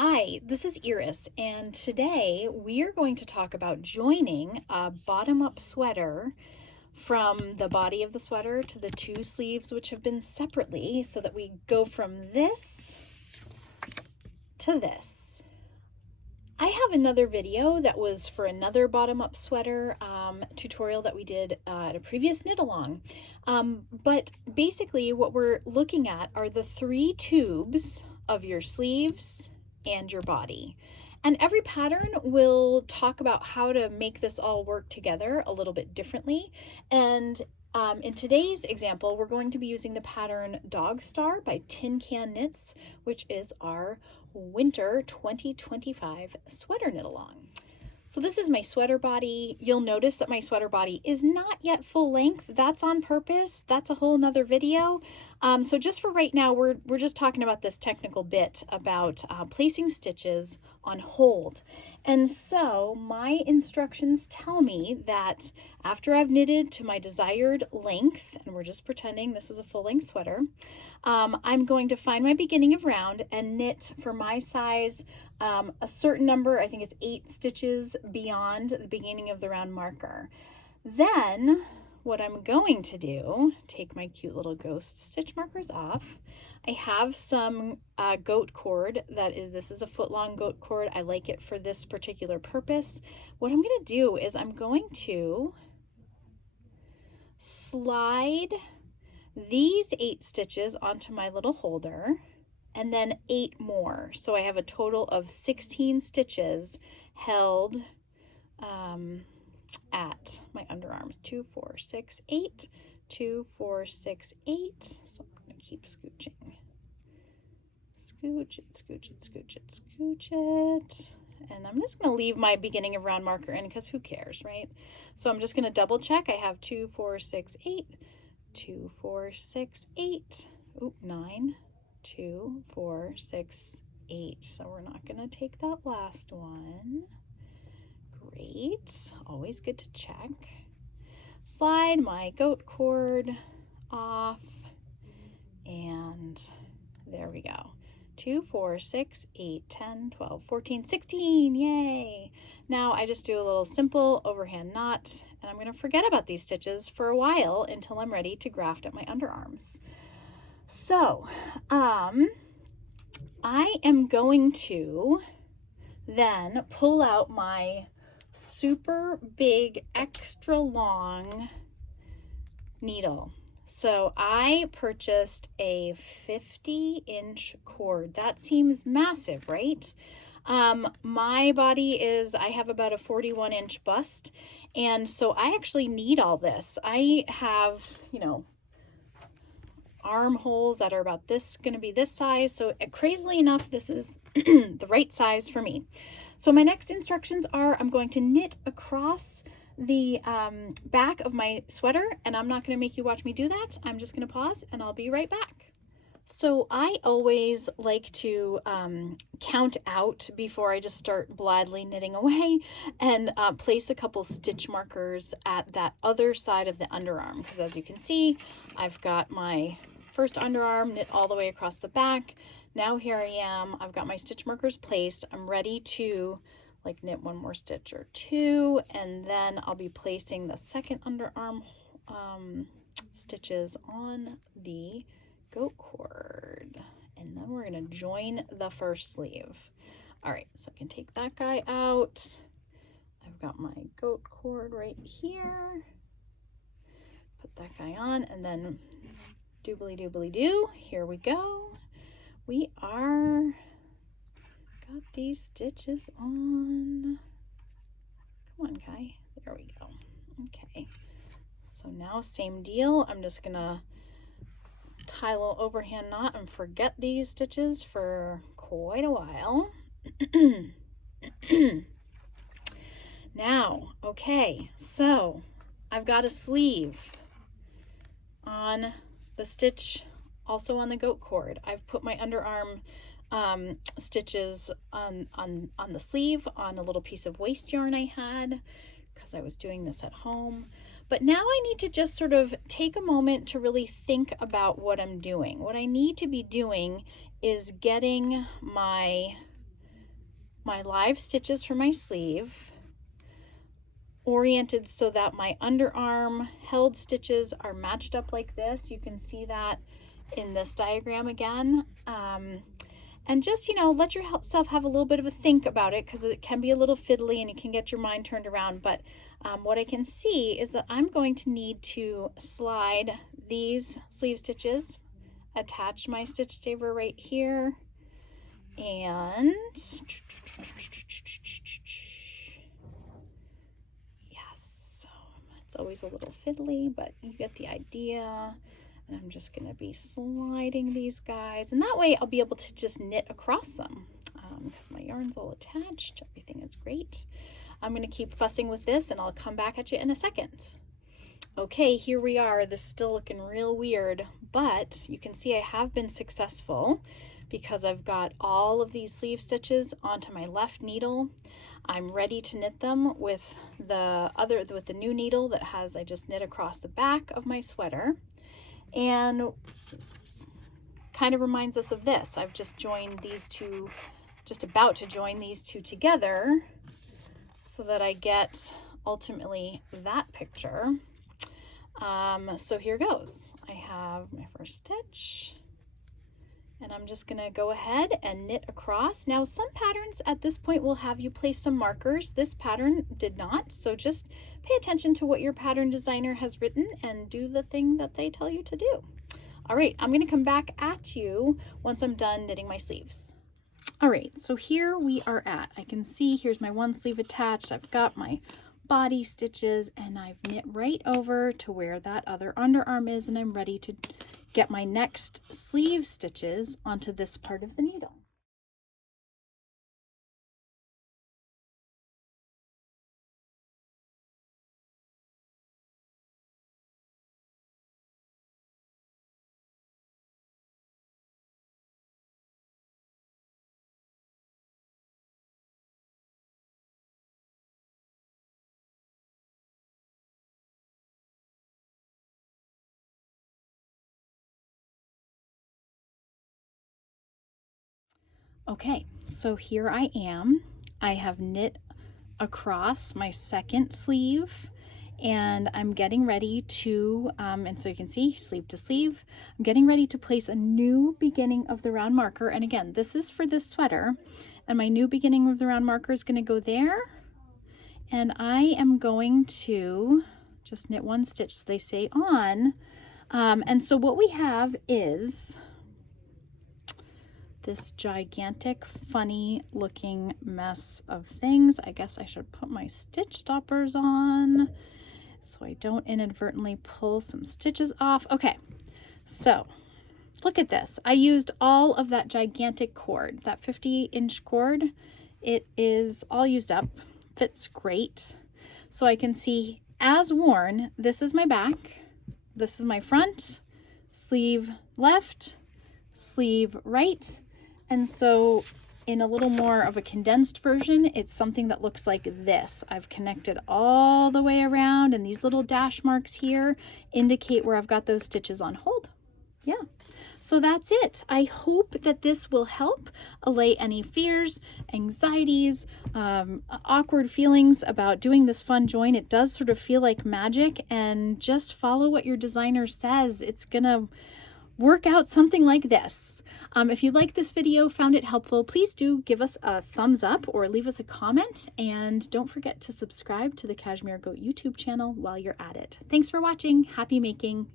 Hi, this is Iris, and today we are going to talk about joining a bottom-up sweater from the body of the sweater to the two sleeves, which have been separately, so that we go from this to this. I have another video that was for another bottom-up sweater tutorial that we did at a previous knit along. But basically what we're looking at are the three tubes of your sleeves and your body. And every pattern will talk about how to make this all work together a little bit differently. And in today's example, we're going to be using the pattern Dog Star by Tin Can Knits, which is our winter 2025 sweater knit along. So this is my sweater body. You'll notice that my sweater body is not yet full length. That's on purpose. That's a whole nother video. So just for right now, we're just talking about this technical bit about placing stitches on hold. And so my instructions tell me that after I've knitted to my desired length, and we're just pretending this is a full length sweater, I'm going to find my beginning of round and knit for my size a certain number, I think it's 8 stitches beyond the beginning of the round marker. Then what I'm going to do, take my cute little ghost stitch markers off. I have some goat cord this is a foot-long goat cord. I like it for this particular purpose. What I'm going to do is I'm going to slide these 8 stitches onto my little holder, and then 8 more. So I have a total of 16 stitches held at my underarms. 2, 4, 6, 8, 2, 4, 6, 8. So I'm going to keep scooching. Scooch it, scooch it, scooch it, scooch it. And I'm just going to leave my beginning of round marker in because who cares, right? So I'm just going to double check. I have 2, 4, 6, 8, 2, 4, 6, 8. Oop, 9. 2, 4, 6, 8. So we're not going to take that last one. Great. Always good to check. Slide my goat cord off, and there we go. 2, 4, 6, 8, 10, 12, 14, 16. Yay! Now I just do a little simple overhand knot, and I'm going to forget about these stitches for a while until I'm ready to graft at my underarms. So, I am going to then pull out my super big, extra long needle. So I purchased a 50-inch cord. That seems massive, right? My body I have about a 41-inch bust, and so I actually need all this. I have, armholes that are about going to be this size. So crazily enough, this is the right size for me. So my next instructions are I'm going to knit across the back of my sweater, and I'm not going to make you watch me do that. I'm just going to pause and I'll be right back. So I always like to count out before I just start blithely knitting away and place a couple stitch markers at that other side of the underarm, because as you can see, I've got my first underarm knit all the way across the back. Now here I am, I've got my stitch markers placed. I'm ready to knit one more stitch or two, and then I'll be placing the second underarm stitches on the goat cord, and then we're going to join the first sleeve. All right, so I can take that guy out. I've got my goat cord right here. Put that guy on, and then doobly doobly doo, here we go. We are got these stitches on. Come on, guy. There we go. Okay, so now same deal. I'm just gonna tie a little overhand knot and forget these stitches for quite a while. Now, okay, so I've got a sleeve on the stitch, also on the goat cord. I've put my underarm stitches on the sleeve on a little piece of waste yarn I had because I was doing this at home. But now I need to just sort of take a moment to really think about what I'm doing. What I need to be doing is getting my my live stitches for my sleeve, oriented so that my underarm held stitches are matched up like this. You can see that in this diagram again. And just, let yourself have a little bit of a think about it, because it can be a little fiddly and you can get your mind turned around. But what I can see is that I'm going to need to slide these sleeve stitches, attach my stitch saver right here, and yes, so it's always a little fiddly, but you get the idea. And I'm just going to be sliding these guys, and that way I'll be able to just knit across them because my yarn's all attached. Everything is great. I'm going to keep fussing with this and I'll come back at you in a second. Okay, here we are. This is still looking real weird, but you can see I have been successful because I've got all of these sleeve stitches onto my left needle. I'm ready to knit them with the new needle that I just knit across the back of my sweater. And kind of reminds us of this. I've just joined these two, just about to join these two together so that I get ultimately that picture. So here goes. I have my first stitch, and I'm just going to go ahead and knit across. Now, some patterns at this point will have you place some markers. This pattern did not, so just pay attention to what your pattern designer has written and do the thing that they tell you to do. All right, I'm going to come back at you once I'm done knitting my sleeves. All right, so here we are at. I can see here's my one sleeve attached. I've got my body stitches, and I've knit right over to where that other underarm is, and I'm ready to get my next sleeve stitches onto this part of the needle. Okay, so here I am. I have knit across my second sleeve, and I'm getting ready to, and so you can see sleeve to sleeve, I'm getting ready to place a new beginning of the round marker. And again, this is for this sweater, and my new beginning of the round marker is going to go there. And I am going to just knit one stitch, so they say on. And so what we have is this gigantic, funny looking mess of things. I guess I should put my stitch stoppers on so I don't inadvertently pull some stitches off. Okay, so look at this. I used all of that gigantic cord, that 50-inch cord. It is all used up, fits great. So I can see as worn, this is my back, this is my front, sleeve left, sleeve right. And so in a little more of a condensed version, it's something that looks like this. I've connected all the way around, and these little dash marks here indicate where I've got those stitches on hold. Yeah, so that's it. I hope that this will help allay any fears, anxieties, awkward feelings about doing this fun join. It does sort of feel like magic, and just follow what your designer says. It's gonna work out something like this. If you like this video, found it helpful, please do give us a thumbs up or leave us a comment, and don't forget to subscribe to the Cashmere Goat YouTube channel while you're at it. Thanks for watching. Happy making.